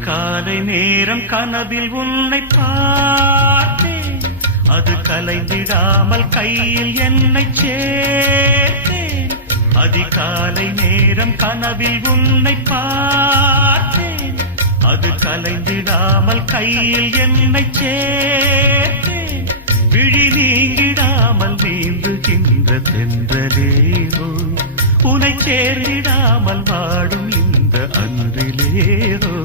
அதிகாலை நேரம் கனவில் உன்னை பார்த்தேன், அது கலைந்திடாமல் கையில் என்னை சேர்த்தேன். அதிகாலை நேரம் கனவில் உன்னை பார்த்தேன், அது கலைந்திடாமல் கையில் என்னை சேர்த்தேன். விழி நீங்கிடாமல் நீந்துகின்ற தென்றலேரோ, உனை சேர்ந்திடாமல் வாடும் இந்த அன்றிலேரோ.